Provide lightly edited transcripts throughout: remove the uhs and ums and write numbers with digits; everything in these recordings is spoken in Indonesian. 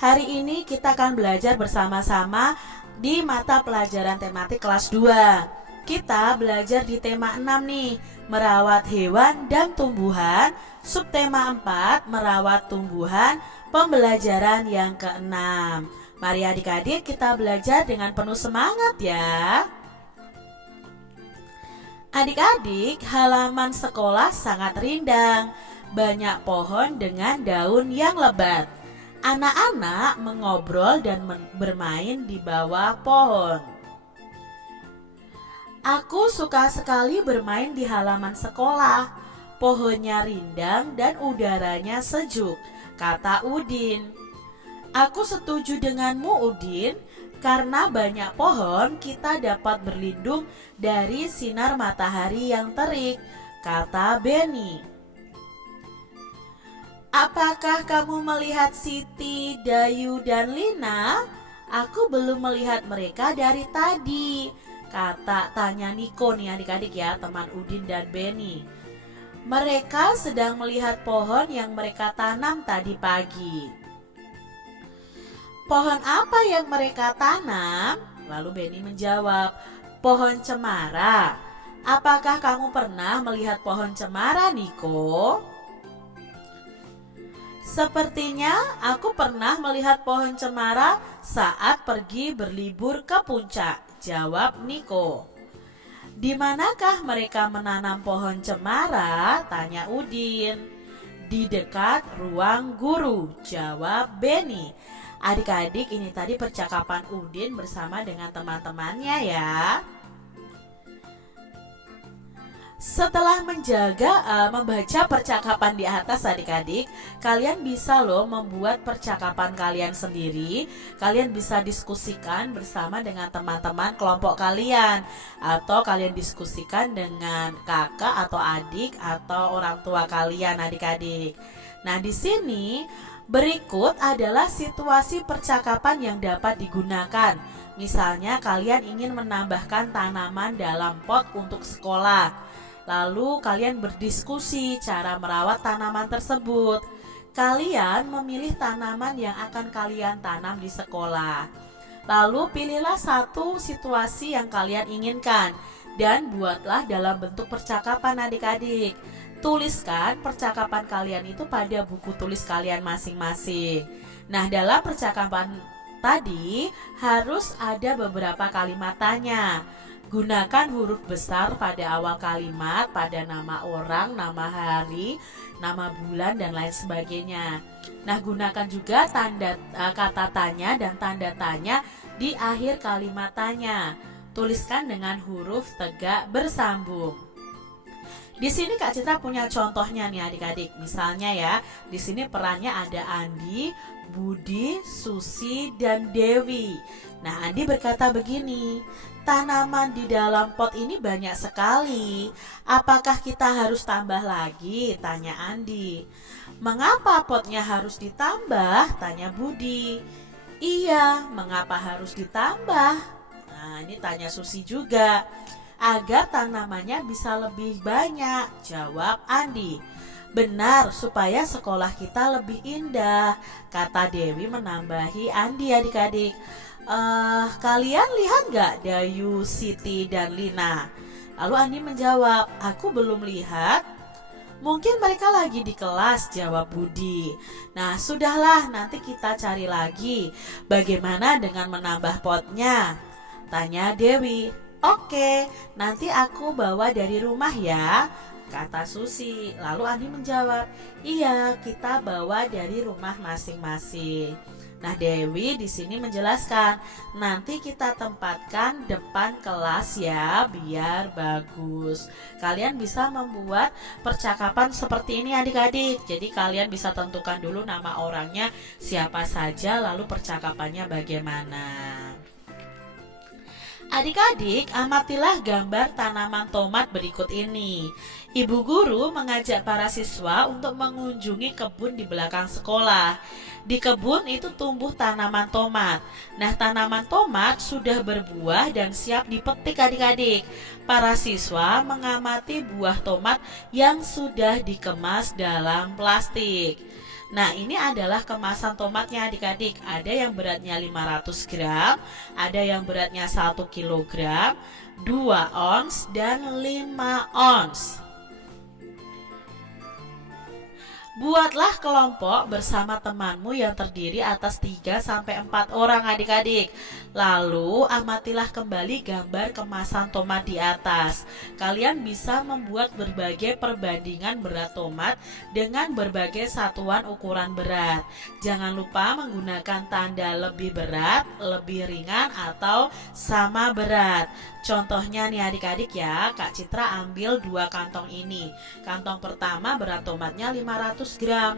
Hari ini kita akan belajar bersama-sama di mata pelajaran tematik kelas 2. Kita belajar di tema 6 nih, merawat hewan dan tumbuhan. Subtema 4, merawat tumbuhan, pembelajaran yang ke-6. Mari adik-adik kita belajar dengan penuh semangat ya. Adik-adik, halaman sekolah sangat rindang. Banyak pohon dengan daun yang lebat. Anak-anak mengobrol dan bermain di bawah pohon. Aku suka sekali bermain di halaman sekolah. Pohonnya rindang dan udaranya sejuk, kata Udin. Aku setuju denganmu, Udin. Karena banyak pohon, kita dapat berlindung dari sinar matahari yang terik, kata Benny. Apakah kamu melihat Siti, Dayu, dan Lina? Aku belum melihat mereka dari tadi, tanya Niko nih adik-adik ya, teman Udin dan Benny. Mereka sedang melihat pohon yang mereka tanam tadi pagi. Pohon apa yang mereka tanam? Lalu Benny menjawab, pohon cemara. Apakah kamu pernah melihat pohon cemara, Niko? Sepertinya aku pernah melihat pohon cemara saat pergi berlibur ke puncak, jawab Niko. Di manakah mereka menanam pohon cemara? Tanya Udin. Di dekat ruang guru, jawab Benny. Adik-adik, ini tadi percakapan Udin bersama dengan teman-temannya ya. Setelah membaca percakapan di atas adik-adik, kalian bisa loh membuat percakapan kalian sendiri. Kalian bisa diskusikan bersama dengan teman-teman kelompok kalian, atau kalian diskusikan dengan kakak atau adik atau orang tua kalian adik-adik. Nah, di sini berikut adalah situasi percakapan yang dapat digunakan. Misalnya kalian ingin menambahkan tanaman dalam pot untuk sekolah. Lalu kalian berdiskusi cara merawat tanaman tersebut. Kalian memilih tanaman yang akan kalian tanam di sekolah. Lalu pilihlah satu situasi yang kalian inginkan dan buatlah dalam bentuk percakapan adik-adik. Tuliskan percakapan kalian itu pada buku tulis kalian masing-masing. Nah, dalam percakapan tadi harus ada beberapa kalimat tanya. Gunakan huruf besar pada awal kalimat, pada nama orang, nama hari, nama bulan, dan lain sebagainya. Nah, gunakan juga kata tanya dan tanda tanya di akhir kalimat tanya. Tuliskan dengan huruf tegak bersambung. Di sini Kak Citra punya contohnya nih adik-adik. Misalnya ya, di sini perannya ada Andi, Budi, Susi, dan Dewi. Nah, Andi berkata begini, tanaman di dalam pot ini banyak sekali. Apakah kita harus tambah lagi? Tanya Andi. Mengapa potnya harus ditambah? Tanya Budi. Iya, mengapa harus ditambah? Nah, ini tanya Susi juga. Agar tanamannya bisa lebih banyak, jawab Andi. Benar, supaya sekolah kita lebih indah, kata Dewi menambahi Andi adik-adik. Kalian lihat gak Dayu, Siti, dan Lina? Lalu Andi menjawab, aku belum lihat. Mungkin mereka lagi di kelas, jawab Budi. Nah, sudahlah, nanti kita cari lagi. Bagaimana dengan menambah potnya? Tanya Dewi. Oke, nanti aku bawa dari rumah ya, kata Susi. Lalu Andi menjawab, iya, kita bawa dari rumah masing-masing. Nah, Dewi di sini menjelaskan, nanti kita tempatkan depan kelas ya, biar bagus. Kalian bisa membuat percakapan seperti ini adik-adik. Jadi kalian bisa tentukan dulu nama orangnya siapa saja, lalu percakapannya bagaimana. Adik-adik, amatilah gambar tanaman tomat berikut ini. Ibu guru mengajak para siswa untuk mengunjungi kebun di belakang sekolah. Di kebun itu tumbuh tanaman tomat. Nah, tanaman tomat sudah berbuah dan siap dipetik adik-adik. Para siswa mengamati buah tomat yang sudah dikemas dalam plastik. Nah, ini adalah kemasan tomatnya adik-adik. Ada yang beratnya 500 gram, ada yang beratnya 1 kilogram, 2 ons, dan 5 ons. Buatlah kelompok bersama temanmu yang terdiri atas 3-4 orang adik-adik. Lalu amatilah kembali gambar kemasan tomat di atas. Kalian bisa membuat berbagai perbandingan berat tomat dengan berbagai satuan ukuran berat. Jangan lupa menggunakan tanda lebih berat, lebih ringan, atau sama berat. Contohnya nih adik-adik ya, Kak Citra ambil 2 kantong ini. Kantong pertama berat tomatnya 500 gram.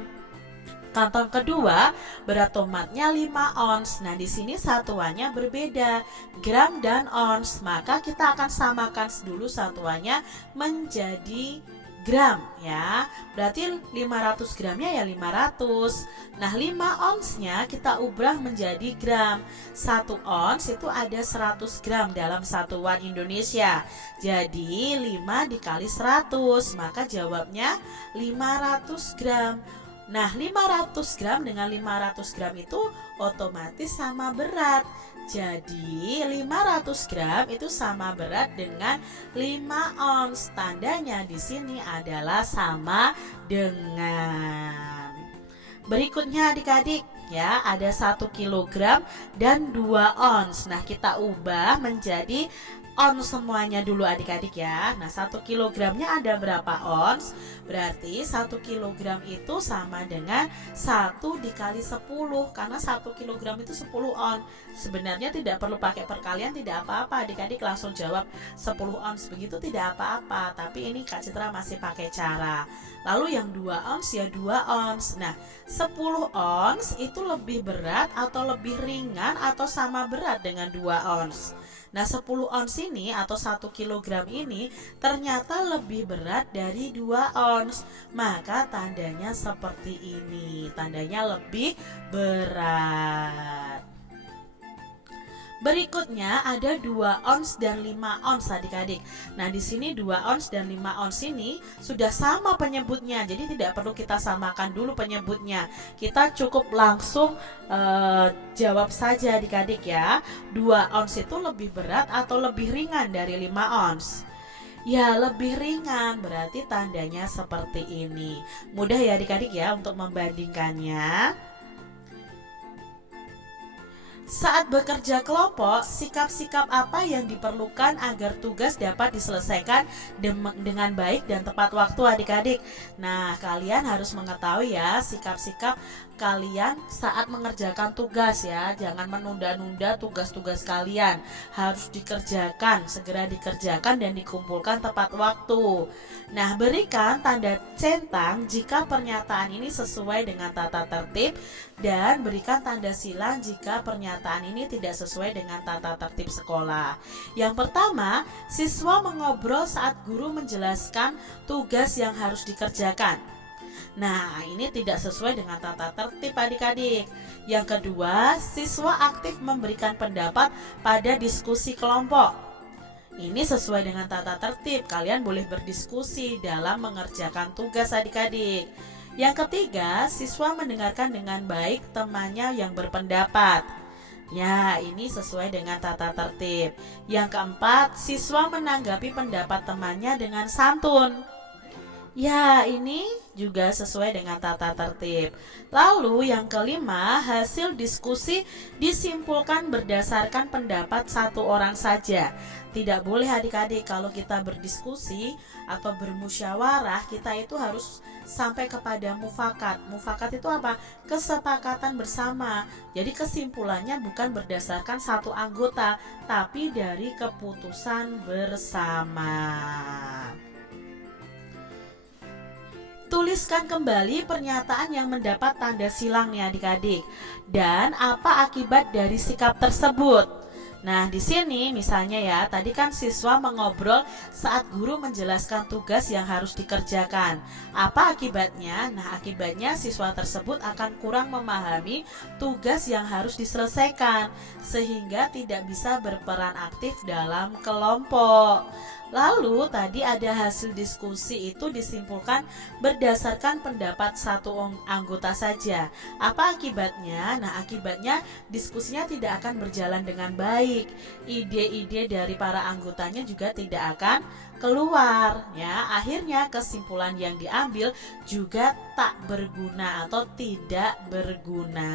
Kantong kedua berat tomatnya 5 ons. Nah, di sini satuannya berbeda, gram dan ons. Maka kita akan samakan dulu satuannya menjadi gram ya. Berarti 500 gramnya ya 500. Nah, 5 onsnya kita ubah menjadi gram. 1 ons itu ada 100 gram dalam satuan Indonesia. Jadi 5 dikali 100, maka jawabnya 500 gram. Nah, 500 gram dengan 500 gram itu otomatis sama berat. Jadi 500 gram itu sama berat dengan 5 ons. Tandanya di sini adalah sama dengan. Berikutnya adik-adik ya, ada 1 kilogram dan 2 ons. Nah, kita ubah menjadi ons semuanya dulu adik-adik ya. Nah, 1 kilogramnya ada berapa ons? Berarti 1 kilogram itu sama dengan 1 dikali 10. Karena 1 kilogram itu 10 ons. Sebenarnya tidak perlu pakai perkalian, tidak apa-apa. Adik-adik langsung jawab 10 ons begitu tidak apa-apa. Tapi ini Kak Citra masih pakai cara. Lalu yang 2 ons ya 2 ons. Nah, 10 ons itu lebih berat atau lebih ringan atau sama berat dengan 2 ons? Nah, 10 ons ini atau 1 kilogram ini ternyata lebih berat dari 2 ons. Maka tandanya seperti ini. Tandanya lebih berat. Berikutnya ada 2 ons dan 5 ons adik-adik. Nah, di sini 2 ons dan 5 ons ini sudah sama penyebutnya. Jadi tidak perlu kita samakan dulu penyebutnya. Kita cukup langsung jawab saja adik-adik ya. 2 ons itu lebih berat atau lebih ringan dari 5 ons? Ya, lebih ringan, berarti tandanya seperti ini. Mudah ya adik-adik ya untuk membandingkannya. Saat bekerja kelompok, sikap-sikap apa yang diperlukan agar tugas dapat diselesaikan dengan baik dan tepat waktu adik-adik? Nah, kalian harus mengetahui ya sikap-sikap kalian saat mengerjakan tugas ya. Jangan menunda-nunda tugas-tugas kalian. Harus dikerjakan, segera dikerjakan dan dikumpulkan tepat waktu. Nah, berikan tanda centang jika pernyataan ini sesuai dengan tata tertib dan berikan tanda silang jika pernyataan ini tidak sesuai dengan tata tertib sekolah. Yang pertama, siswa mengobrol saat guru menjelaskan tugas yang harus dikerjakan. Nah, ini tidak sesuai dengan tata tertib adik-adik. Yang kedua, siswa aktif memberikan pendapat pada diskusi kelompok. Ini sesuai dengan tata tertib. Kalian boleh berdiskusi dalam mengerjakan tugas adik-adik. Yang ketiga, siswa mendengarkan dengan baik temannya yang berpendapat. Ya, ini sesuai dengan tata tertib. Yang keempat, siswa menanggapi pendapat temannya dengan santun. Ya, ini juga sesuai dengan tata tertib. Lalu yang kelima, hasil diskusi disimpulkan berdasarkan pendapat satu orang saja. Tidak boleh adik-adik kalau kita berdiskusi atau bermusyawarah, kita itu harus sampai kepada mufakat. Mufakat itu apa? Kesepakatan bersama. Jadi kesimpulannya bukan berdasarkan satu anggota, tapi dari keputusan bersama. Tuliskan kembali pernyataan yang mendapat tanda silang nih adik-adik. Dan apa akibat dari sikap tersebut? Nah, di sini misalnya ya, tadi kan siswa mengobrol saat guru menjelaskan tugas yang harus dikerjakan. Apa akibatnya? Nah, akibatnya siswa tersebut akan kurang memahami tugas yang harus diselesaikan, sehingga tidak bisa berperan aktif dalam kelompok. Lalu tadi ada hasil diskusi itu disimpulkan berdasarkan pendapat satu anggota saja. Apa akibatnya? Nah, akibatnya diskusinya tidak akan berjalan dengan baik. Ide-ide dari para anggotanya juga tidak akan keluar ya. Akhirnya kesimpulan yang diambil juga tak berguna atau tidak berguna.